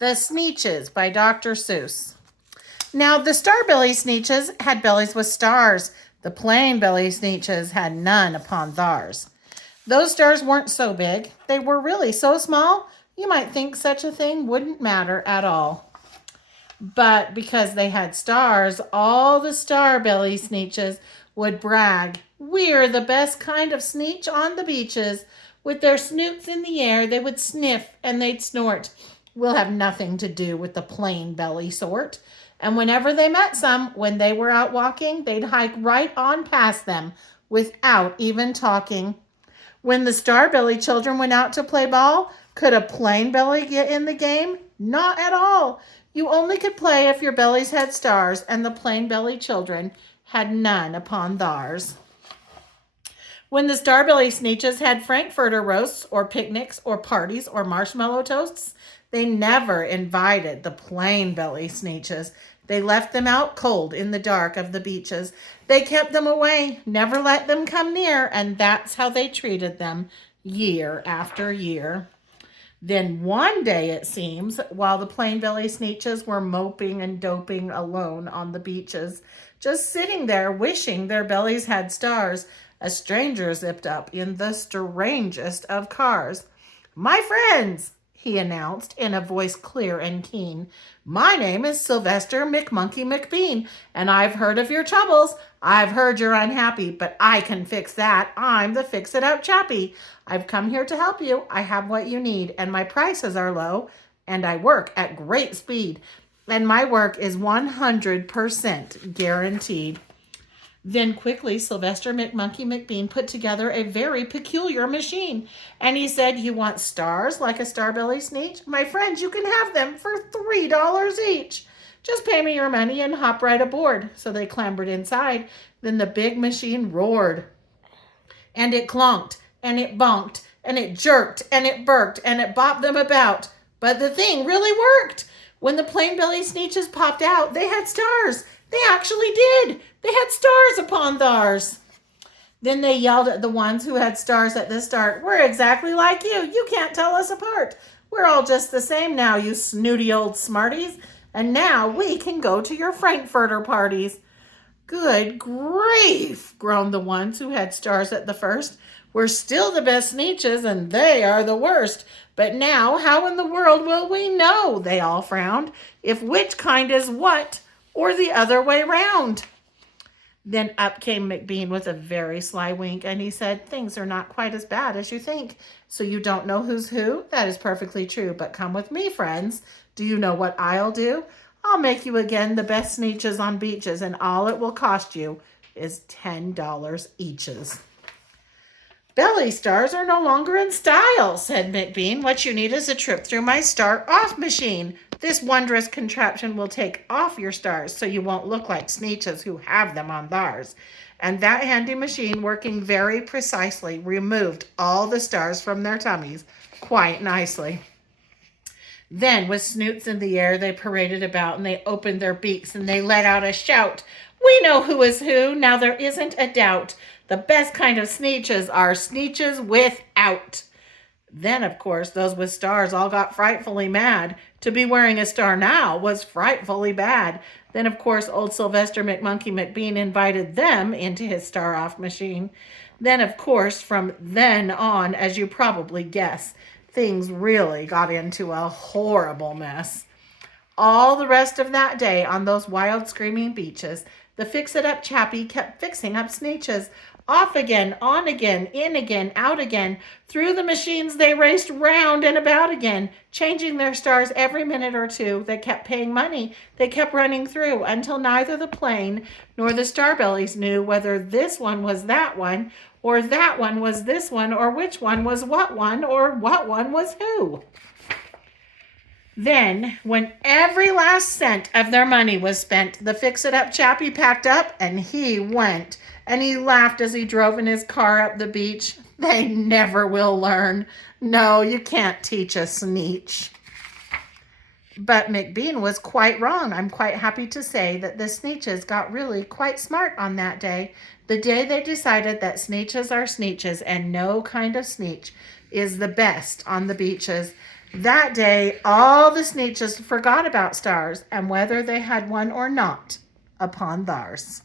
The Sneetches by Dr. Seuss. Now, the star-belly Sneetches had bellies with stars. The plain belly Sneetches had none upon theirs. Those stars weren't so big. They were really so small, you might think such a thing wouldn't matter at all. But because they had stars, all the star-belly Sneetches would brag, "We're the best kind of Sneetch on the beaches." With their snoots in the air, they would sniff and they'd snort. "We'll have nothing to do with the plain belly sort." And whenever they met some, when they were out walking, they'd hike right on past them without even talking. When the star-belly children went out to play ball, could a plain belly get in the game? Not at all. You only could play if your bellies had stars, and the plain belly children had none upon theirs. When the star-belly Sneetches had frankfurter roasts or picnics or parties or marshmallow toasts, they never invited the plain belly Sneetches. They left them out cold in the dark of the beaches. They kept them away, never let them come near, and that's how they treated them year after year. Then one day, it seems, while the plain belly Sneetches were moping and doping alone on the beaches, just sitting there wishing their bellies had stars, a stranger zipped up in the strangest of cars. "My friends," he announced in a voice clear and keen, "my name is Sylvester McMonkey McBean, and I've heard of your troubles. I've heard you're unhappy, but I can fix that. I'm the fix-it-up chappie. I've come here to help you. I have what you need, and my prices are low, and I work at great speed, and my work is 100% guaranteed." Then quickly Sylvester McMonkey McBean put together a very peculiar machine. And he said, "You want stars like a star-belly Sneetch? My friends, you can have them for $3 each. Just pay me your money and hop right aboard." So they clambered inside. Then the big machine roared. And it clonked, and it bonked, and it jerked, and it burked, and it bopped them about. But the thing really worked. When the plain belly Sneetches popped out, they had stars. They actually did. They had stars upon theirs. Then they yelled at the ones who had stars at the start, "We're exactly like you. You can't tell us apart. We're all just the same now, you snooty old smarties. And now we can go to your frankfurter parties." "Good grief," groaned the ones who had stars at the first. "We're still the best Sneetches, and they are the worst. But now how in the world will we know," they all frowned, "if which kind is what, or the other way round?" Then up came McBean with a very sly wink, and he said, "Things are not quite as bad as you think. So you don't know who's who? That is perfectly true. But come with me, friends. Do you know what I'll do? I'll make you again the best Sneetches on beaches, and all it will cost you is $10 eaches." "Belly stars are no longer in style," said McBean. "What you need is a trip through my star-off machine. This wondrous contraption will take off your stars so you won't look like Sneetches who have them on theirs." And that handy machine, working very precisely, removed all the stars from their tummies quite nicely. Then, with snoots in the air, they paraded about, and they opened their beaks, and they let out a shout. "We know who is who, now there isn't a doubt. The best kind of Sneetches are Sneetches without." Then, of course, those with stars all got frightfully mad. To be wearing a star now was frightfully bad. Then, of course, old Sylvester McMonkey McBean invited them into his star-off machine. Then, of course, from then on, as you probably guess, things really got into a horrible mess. All the rest of that day on those wild screaming beaches, the fix-it-up chappie kept fixing up Sneetches. Off again, on again, in again, out again. Through the machines they raced round and about again, changing their stars every minute or two. They kept paying money. They kept running through until neither the plain nor the starbellies knew whether this one was that one, or that one was this one, or which one was what one, or what one was who. Then, when every last cent of their money was spent, the fix-it-up chappie packed up and he went. And he laughed as he drove in his car up the beach. They never will learn. No, you can't teach a Sneetch. But McBean was quite wrong. I'm quite happy to say that the Sneetches got really quite smart on that day. The day they decided that Sneetches are Sneetches and no kind of Sneetch is the best on the beaches. That day, all the Sneetches forgot about stars and whether they had one or not upon theirs.